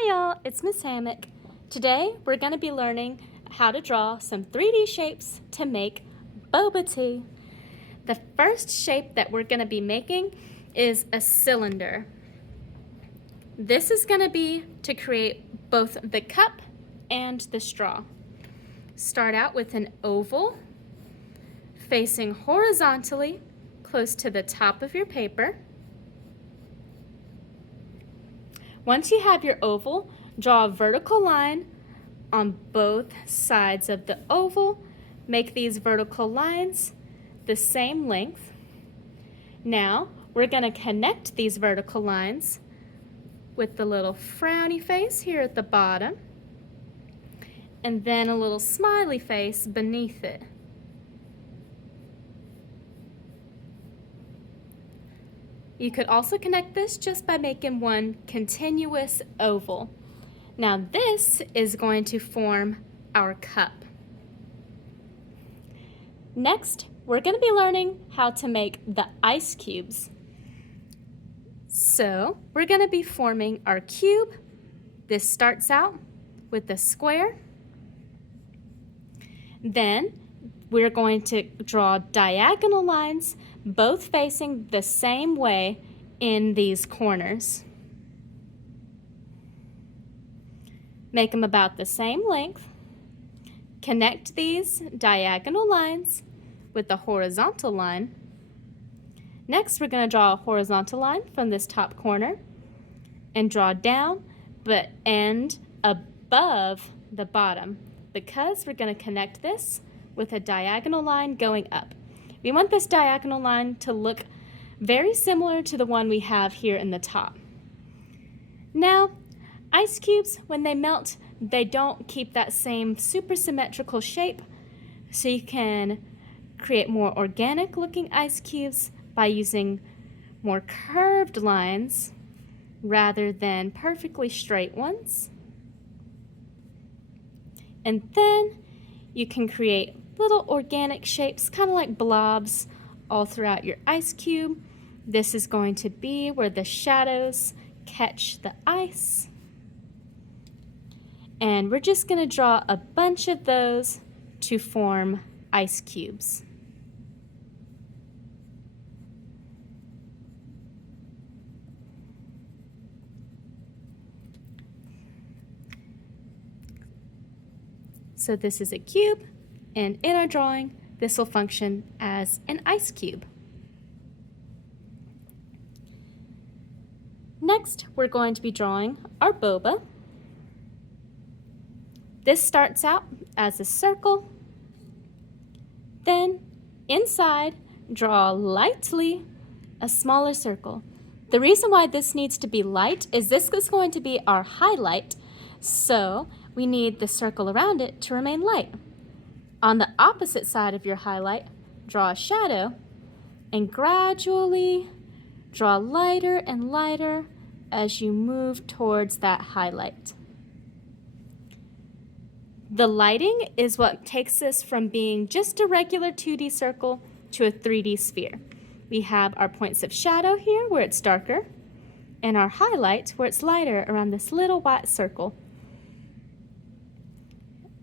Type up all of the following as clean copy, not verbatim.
Hi y'all, it's Miss Hammock. Today we're going to be learning how to draw some 3D shapes to make boba tea. The first shape that we're going to be making is a cylinder. This is going to be to create both the cup and the straw. Start out with an oval facing horizontally close to the top of your paper. Once you have your oval, draw a vertical line on both sides of the oval. Make these vertical lines the same length. Now, we're going to connect these vertical lines with the little frowny face here at the bottom, and then a little smiley face beneath it. You could also connect this just by making one continuous oval. Now this is going to form our cup. Next, we're going to be learning how to make the ice cubes. So we're going to be forming our cube. This starts out with a square. Then we're going to draw diagonal lines, both facing the same way in these corners. Make them about the same length. Connect these diagonal lines with the horizontal line. Next, we're going to draw a horizontal line from this top corner and draw down but end above the bottom, because we're going to connect this with a diagonal line going up. We want this diagonal line to look very similar to the one we have here in the top. Now, ice cubes, when they melt, they don't keep that same super symmetrical shape, so you can create more organic looking ice cubes by using more curved lines rather than perfectly straight ones. And then you can create little organic shapes, kind of like blobs, all throughout your ice cube. This is going to be where the shadows catch the ice. And we're just going to draw a bunch of those to form ice cubes. So this is a cube, and in our drawing, this will function as an ice cube. Next, we're going to be drawing our boba. This starts out as a circle. Then, inside, draw lightly a smaller circle. The reason why this needs to be light is this is going to be our highlight, so we need the circle around it to remain light. On the opposite side of your highlight, draw a shadow and gradually draw lighter and lighter as you move towards that highlight. The lighting is what takes us from being just a regular 2D circle to a 3D sphere. We have our points of shadow here where it's darker, and our highlight where it's lighter around this little white circle.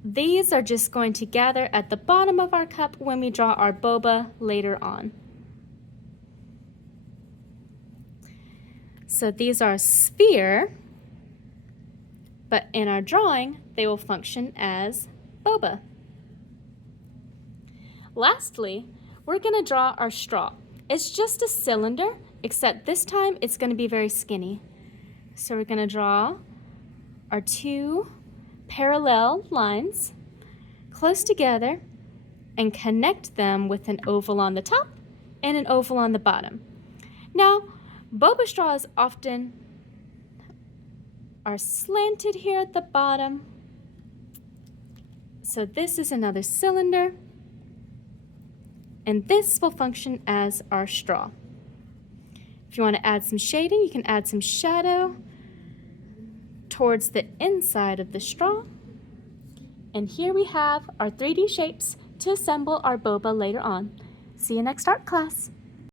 These are just going to gather at the bottom of our cup when we draw our boba later on. So these are a sphere, but in our drawing, they will function as boba. Lastly, we're going to draw our straw. It's just a cylinder, except this time it's going to be very skinny. So we're going to draw our two parallel lines close together and connect them with an oval on the top and an oval on the bottom. Now, boba straws often are slanted here at the bottom. So this is another cylinder, and this will function as our straw. If you want to add some shading, you can add some shadow towards the inside of the straw. And here we have our 3D shapes to assemble our boba later on. See you next art class.